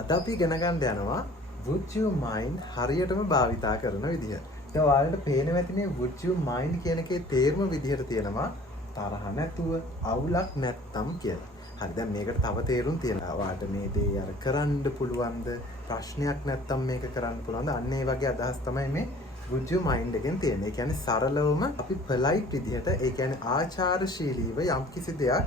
අද අපි ඉගෙන ගන්න යනවා would you mind හරියටම භාවිතා කරන විදිහ. දැන් ඔයාලට පේනවා ඇතිනේ would you mind කියන එකේ තේරුම විදිහට තියෙනවා තරහ නැතුව අවුලක් නැත්තම් කියලා. හරි දැන් මේකට තව තේරුම් තියෙනවා. ඔයාලට මේ දේ අර කරන්න පුළුවන්ද? ප්‍රශ්නයක් නැත්තම් මේක කරන්න පුළුවන්ද? අන්න ඒ වගේ අදහස් තමයි මේ would you mind එකෙන් තියෙන්නේ. ඒ කියන්නේ සරලවම අපි polite විදිහට ඒ කියන්නේ ආචාරශීලීව යම්කිසි දෙයක්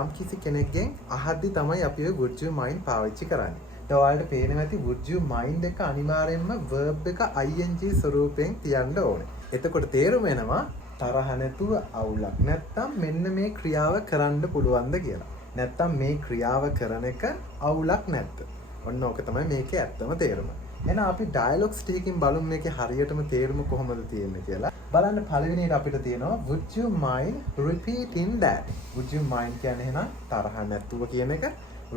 යම්කිසි කෙනෙක්ගෙන් අහද්දි තමයි අපි ඔය would you mind පාවිච්චි කරන්නේ. දැන් ඔයාලට පේනවා ඇති would you mind එක අනිවාර්යෙන්ම verb එක ing ස්වරූපයෙන් තියන්න ඕනේ. එතකොට තේරුම එනවා තරහ නැතුව අවුලක් නැත්තම් මෙන්න මේ ක්‍රියාව කරන්න පුළුවන්ද කියලා. නැත්තම් මේ ක්‍රියාව කරන එක අවුලක් නැද්ද? ඔන්න ඕක තමයි මේකේ ඇත්තම තේරුම. එහෙනම් අපි ඩයලොග්ස් ටිකකින් බලමු මේකේ හරියටම තේරුම කොහොමද තියෙන්නේ කියලා. බලන්න පළවෙනියට අපිට තියෙනවා would you mind repeating that? would you mind කියන්නේ එහෙනම් තරහ නැතුව කියන එක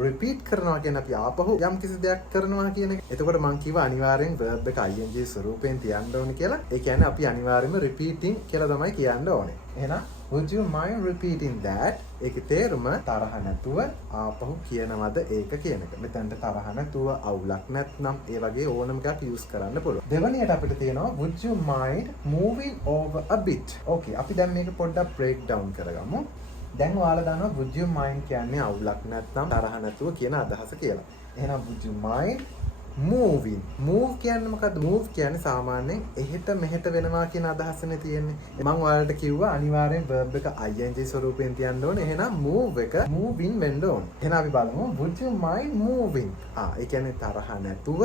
repeat කරනවා කියන්නේ අපි ආපහු යම් කිසි දෙයක් කරනවා කියන එක. එතකොට මම කිව්වා අනිවාර්යෙන් verb එක ing ස්වරූපයෙන් තියන්න ඕනේ කියලා. ඒ කියන්නේ අපි අනිවාර්යෙන්ම repeating කියලා තමයි කියන්න ඕනේ. එහෙනම් would you mind repeating that? ඒකේ තේරුම තරහ නැතුව ආපහු කියනවද ඒක කියන එක. මෙතනට තරහ නැතුව අවුලක් නැත්නම් ඒ වගේ ඕනම එකක් use කරන්න පුළුවන්. දෙවැනියට අපිට තියෙනවා would you mind moving over a bit? Okay අපි දැන් මේක පොඩ්ඩක් break down කරගමු. දැන් ඔයාලා දන්නවා would you mind කියන්නේ අවුලක් නැත්නම් තරහ නැතුව කියන අදහස කියලා. එහෙනම් would you mind moving? move කියන්නේ මොකද්ද? move කියන්නේ සාමාන්‍යයෙන් එහෙට මෙහෙට වෙනවා කියන අදහසනේ තියෙන්නේ. මම ඔයාලට කිව්වා අනිවාර්යෙන් verb එක ing ස්වරූපයෙන් තියන්න ඕනේ. එහෙනම් move එක moving වෙන්න ඕනේ. එහෙනම් අපි බලමු would you mind moving? ඒ කියන්නේ තරහ නැතුව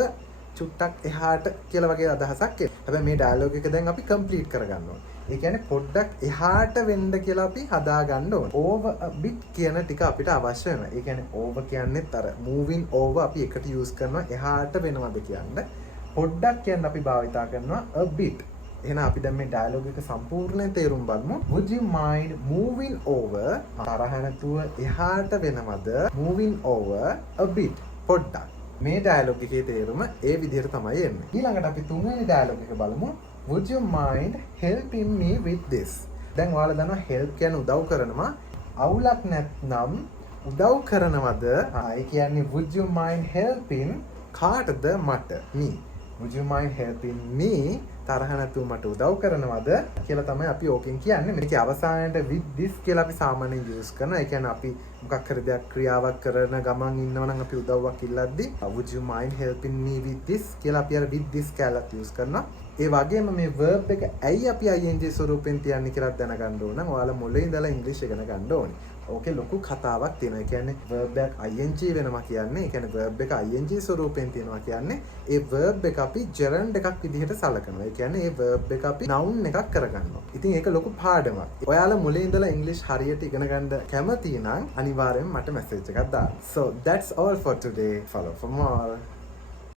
චුට්ටක් එහාට කියලා වගේ අදහසක් එනවා. හැබැයි මේ ඩයලොග් එක දැන් අපි කම්ප්ලීට් කරගන්න ඕනේ. ඒ කියන්නේ පොඩ්ඩක් එහාට වෙන්න කියලා අපි හදා ගන්න ඕනේ. over a bit කියන ටික අපිට අවශ්‍ය වෙනවා. ඒ කියන්නේ over කියන්නේත් අර moving over අපි එකට use කරනවා එහාට වෙනවද කියන්නේ. පොඩ්ඩක් කියන්න අපි භාවිතා කරනවා a bit. එහෙනම් අපි දැන් මේ ඩයලොග් එක සම්පූර්ණයෙන් තේරුම් බලමු. would you mind moving over? තරහ නැතුව එහාට වෙනවද? moving over a bit. පොඩ්ඩක්. මේ ඩයලොග් එකේ තේරුම ඒ විදිහට තමයි එන්නේ. ඊළඟට අපි තුන්වෙනි ඩයලොග් එක බලමු. would you mind helping me with this? දැන් ඔයාලා දන්නවා help කියන්නේ උදව් කරනවා. අවුලක් නැත්නම් උදව් කරනවද? ඒ කියන්නේ would you mind helping කාටද? මට. me. would you mind helping me? තරහ නැතුව මට උදව් කරනවද කියලා තමයි අපි ඕකෙන් කියන්නේ. මේකේ අවසානයේට with this කියලා අපි සාමාන්‍යයෙන් use කරනවා. ඒ කියන්නේ අපි මොකක් හරි දෙයක් ක්‍රියාවක් කරන ගමන් ඉන්නවා නම් අපි උදව්වක් ඉල්ලද්දි would you mind helping me with this කියලා අපි අර with this කැලක් use කරනවා. ඒ වගේම මේ verb එක ඇයි අපි ing ස්වරූපයෙන් තියන්නේ කියලා දැනගන්න ඕන නම් ඔයාලා මුලින් ඉඳලා ඉංග්‍රීසි ඉගෙන ගන්න ඕනේ. ඕකේ ලොකු කතාවක් තියෙනවා. ඒ කියන්නේ verb එක ing වෙනවා කියන්නේ, ඒ කියන්නේ verb එක ing ස්වරූපයෙන් තියෙනවා කියන්නේ ඒ verb එක අපි gerund එකක් විදිහට සලකනවා. ඒ කියන්නේ ඒ verb එක අපි noun එකක් කරගන්නවා. ඉතින් ඒක ලොකු පාඩමක්. ඔයාලා මුලින් ඉඳලා ඉංග්‍රීසි හරියට ඉගෙන ගන්න කැමති නම් අනිවාර්යෙන් මට message එකක් දාන්න. So that's all for today. Follow for more.